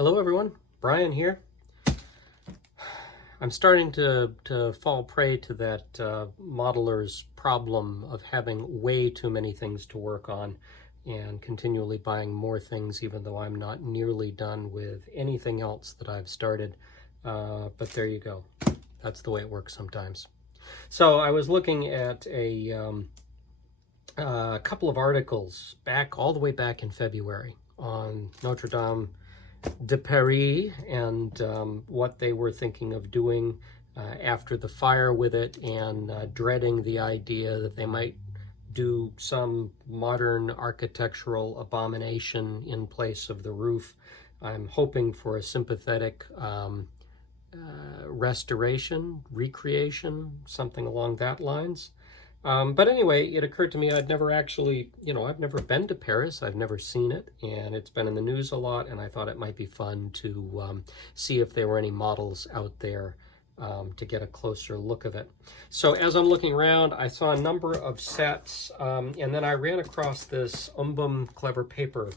Hello everyone, Brian here. I'm starting to fall prey to that modeler's problem of having way too many things to work on and continually buying more things even though I'm not nearly done with anything else that I've started. But there you go. That's the way it works sometimes. So I was looking at a couple of articles all the way back in February on Notre Dame de Paris and what they were thinking of doing after the fire with it, and dreading the idea that they might do some modern architectural abomination in place of the roof. I'm hoping for a sympathetic restoration, recreation, something along that lines. But anyway, it occurred to me I'd never actually, I've never been to Paris. I've never seen it, and it's been in the news a lot, and I thought it might be fun to see if there were any models out there to get a closer look of it. So as I'm looking around, I saw a number of sets, and then I ran across this UMBUM Clever Paper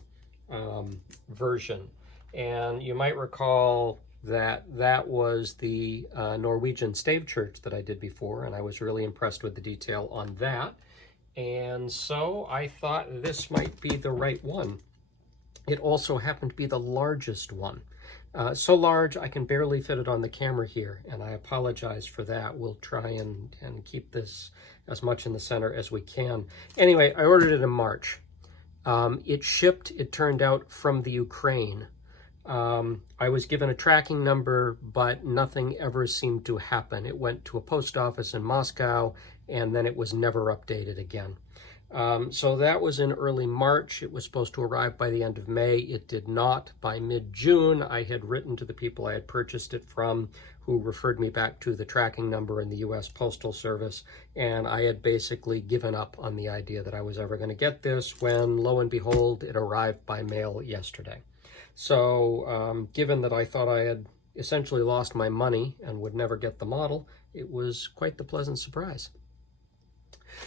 version. And you might recall that was the Norwegian stave church that I did before, and I was really impressed with the detail on that. And so I thought this might be the right one. It also happened to be the largest one. So large I can barely fit it on the camera here, and I apologize for that. We'll try and keep this as much in the center as we can. Anyway, I ordered it in March. It shipped, it turned out, from the Ukraine. I was given a tracking number, but nothing ever seemed to happen. It went to a post office in Moscow, and then it was never updated again. So that was in early March. It was supposed to arrive by the end of May. It did not. By mid-June, I had written to the people I had purchased it from, who referred me back to the tracking number in the U.S. Postal Service, and I had basically given up on the idea that I was ever going to get this when, lo and behold, it arrived by mail yesterday. So given that I thought I had essentially lost my money and would never get the model, it was quite the pleasant surprise.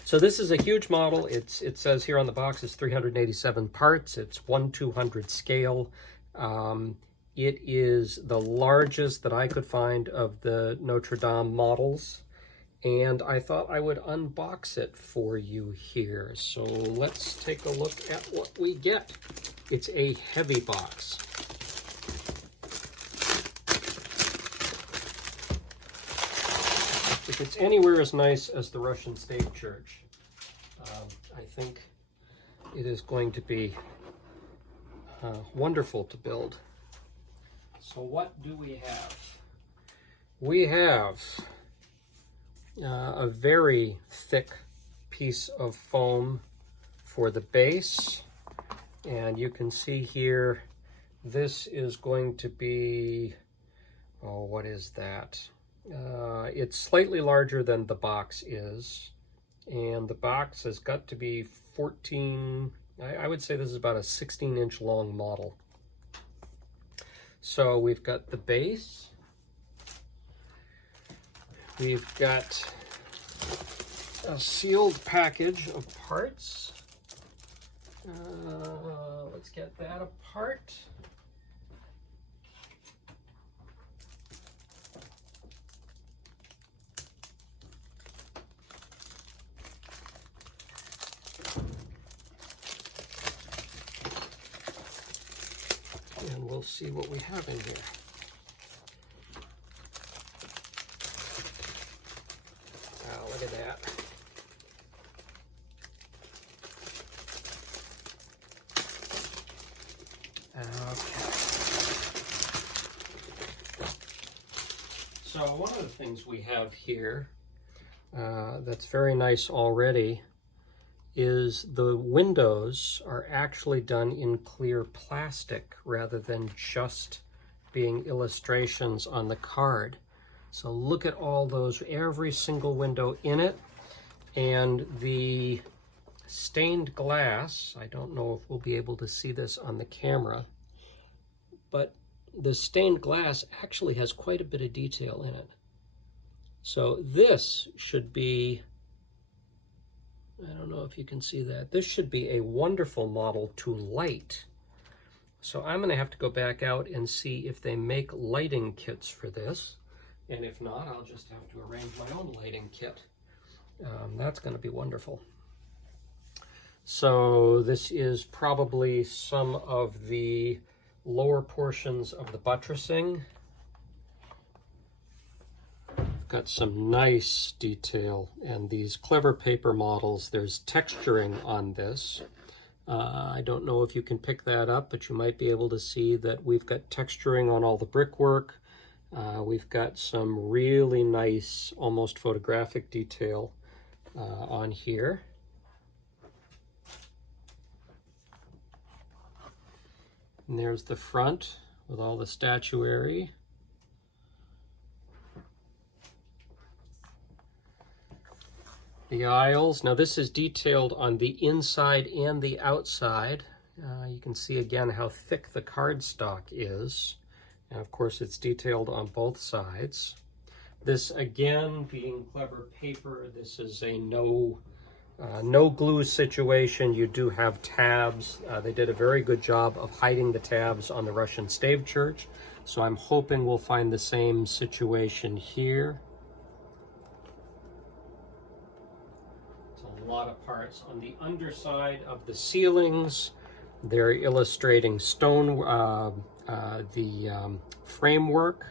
So this is a huge model. It says here on the box it's 387 parts. It's 1/200 scale. It is the largest that I could find of the Notre Dame models, and I thought I would unbox it for you here. So let's take a look at what we get. It's a heavy box. If it's anywhere as nice as the Russian State Church, I think it is going to be wonderful to build. So what do we have? We have a very thick piece of foam for the base. And you can see here, this is going to be, what is that? It's slightly larger than the box is. And the box has got to be 14, I would say this is about a 16-inch long model. So we've got the base. We've got a sealed package of parts. Let's get that apart. And we'll see what we have in here. Wow, look at that. Okay. So one of the things we have here that's very nice already is the windows are actually done in clear plastic rather than just being illustrations on the card. So look at all those, every single window in it, and the stained glass, I don't know if we'll be able to see this on the camera, but the stained glass actually has quite a bit of detail in it. So this should be, I don't know if you can see that, this should be a wonderful model to light. So I'm going to have to go back out and see if they make lighting kits for this. And if not, I'll just have to arrange my own lighting kit. That's going to be wonderful. So this is probably some of the lower portions of the buttressing. Got some nice detail, and these clever paper models, there's texturing on this. I don't know if you can pick that up, but you might be able to see that we've got texturing on all the brickwork. We've got some really nice, almost photographic detail on here. And there's the front with all the statuary. The aisles. Now this is detailed on the inside and the outside. You can see again how thick the cardstock is. And of course it's detailed on both sides. This again being clever paper, this is a no glue situation. You do have tabs. They did a very good job of hiding the tabs on the Russian stave church. So I'm hoping we'll find the same situation here. A lot of parts on the underside of the ceilings. They're illustrating stone, the framework.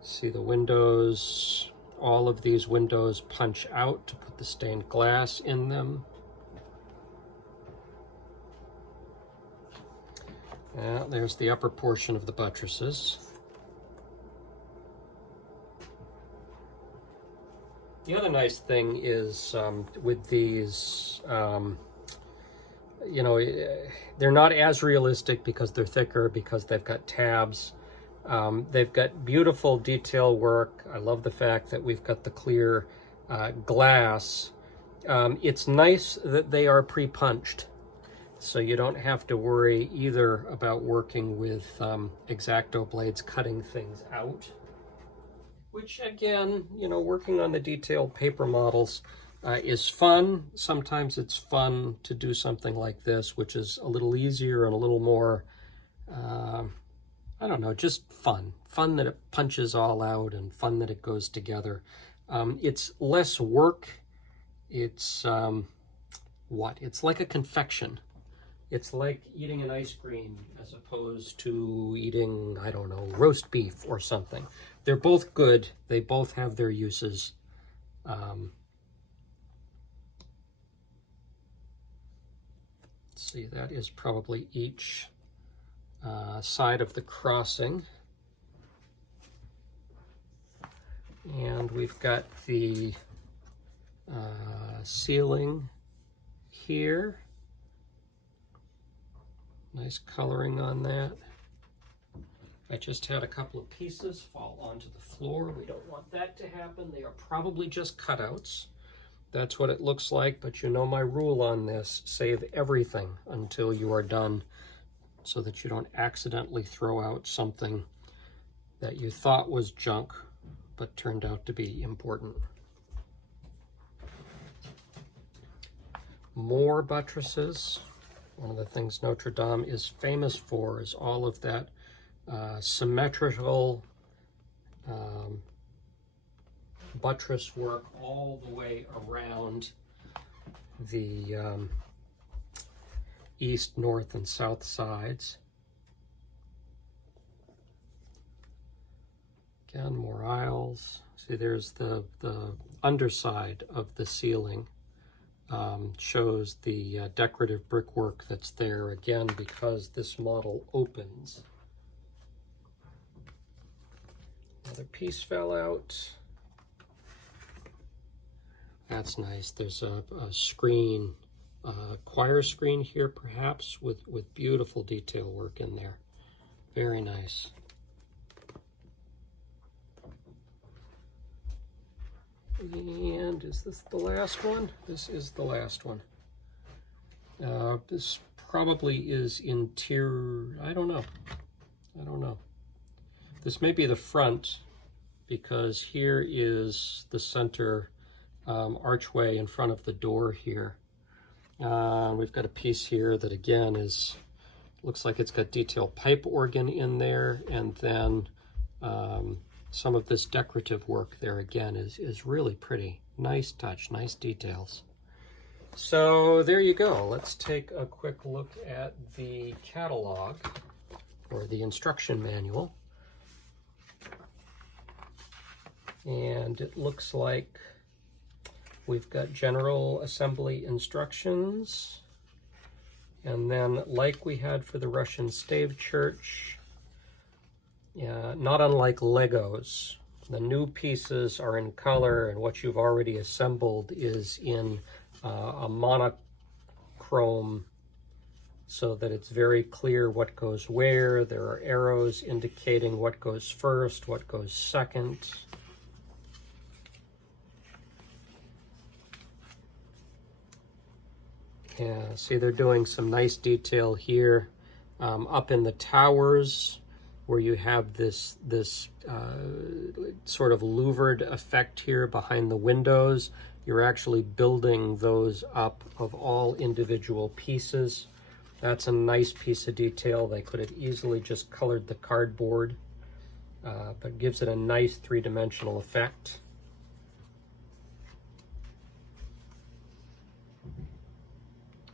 See the windows. All of these windows punch out to put the stained glass in them. There's the upper portion of the buttresses. The other nice thing is with these, you know, they're not as realistic because they're thicker, because they've got tabs. They've got beautiful detail work. I love the fact that we've got the clear glass. It's nice that they are pre-punched, so you don't have to worry either about working with X-Acto blades cutting things out. Which again, you know, working on the detailed paper models is fun. Sometimes it's fun to do something like this, which is a little easier and a little more, I don't know, just fun. Fun that it punches all out and fun that it goes together. It's less work. It's, It's like a confection. It's like eating an ice cream as opposed to eating, I don't know, roast beef or something. They're both good. They both have their uses. Let's see, that is probably each side of the crossing. And we've got the ceiling here. Nice coloring on that. I just had a couple of pieces fall onto the floor. We don't want that to happen. They are probably just cutouts. That's what it looks like, but you know my rule on this. Save everything until you are done so that you don't accidentally throw out something that you thought was junk but turned out to be important. More buttresses. One of the things Notre Dame is famous for is all of that symmetrical buttress work all the way around the east, north, and south sides. Again, more aisles. See, there's the underside of the ceiling. Shows the decorative brickwork that's there, again, because this model opens. Another piece fell out. That's nice. There's a screen, choir screen here, perhaps, with beautiful detail work in there. Very nice. And is this the last one? This is the last one. This probably is interior. I don't know. This may be the front, because here is the center archway in front of the door here. We've got a piece here that again is Looks like it's got detailed pipe organ in there, and then some of this decorative work there again is really pretty. Nice touch, nice details. So there you go. Let's take a quick look at the catalog or the instruction manual. And it looks like we've got general assembly instructions. And then, like we had for the Russian stave church, not unlike Legos, the new pieces are in color, and what you've already assembled is in a monochrome, so that it's very clear what goes where. There are arrows indicating what goes first, what goes second. Yeah, see, they're doing some nice detail here up in the towers, where you have this sort of louvered effect here behind the windows. You're actually building those up of all individual pieces. That's a nice piece of detail. They could have easily just colored the cardboard, but gives it a nice three-dimensional effect.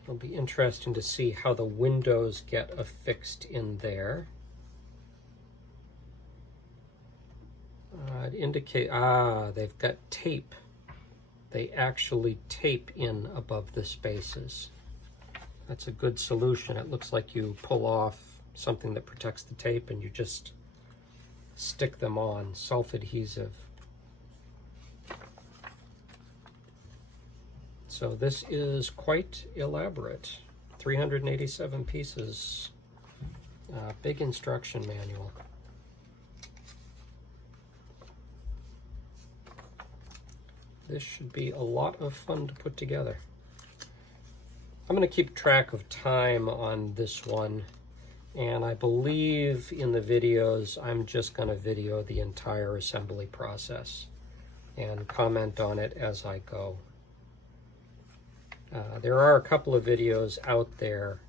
It'll be interesting to see how the windows get affixed in there. It indicate, they've got tape. They actually tape in above the spaces. That's a good solution. It looks like you pull off something that protects the tape and you just stick them on, self-adhesive. So this is quite elaborate. 387 pieces. Big instruction manual. This should be a lot of fun to put together. I'm going to keep track of time on this one, and I believe in the videos I'm just going to video the entire assembly process and comment on it as I go. There are a couple of videos out there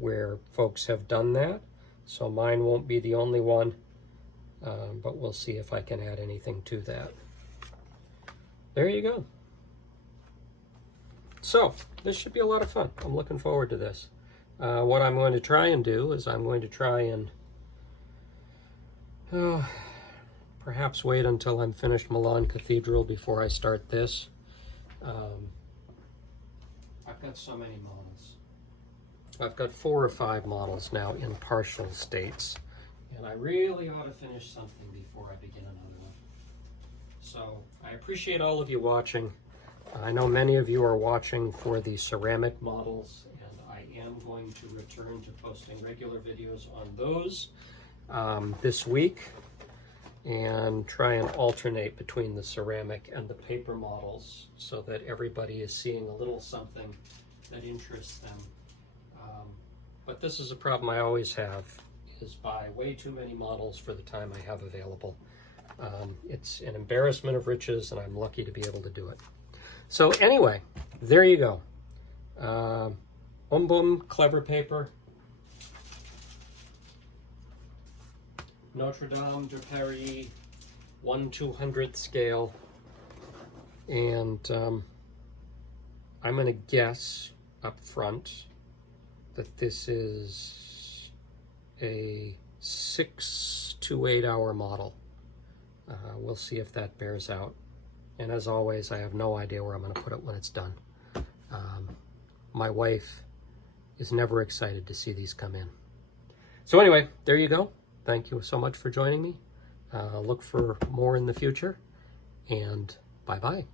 where folks have done that, so mine won't be the only one, but we'll see if I can add anything to that. There you go. So this should be a lot of fun. I'm looking forward to this. What I'm going to try and do is I'm going to try and perhaps wait until I'm finished Milan Cathedral before I start this. I've got so many models. I've got 4 or 5 models now in partial states, and I really ought to finish something before I begin another one. So I appreciate all of you watching. I know many of you are watching for the ceramic models, and I am going to return to posting regular videos on those this week, and try and alternate between the ceramic and the paper models so that everybody is seeing a little something that interests them. But this is a problem I always have, is buy way too many models for the time I have available. It's an embarrassment of riches, and I'm lucky to be able to do it. So anyway, there you go. UMBUM Clever Paper. Notre Dame de Paris, 1/200th scale. And I'm going to guess up front that this is a 6 to 8 hour model. We'll see if that bears out. And as always, I have no idea where I'm going to put it when it's done. My wife is never excited to see these come in. So anyway, there you go. Thank you so much for joining me. Look for more in the future, and bye-bye.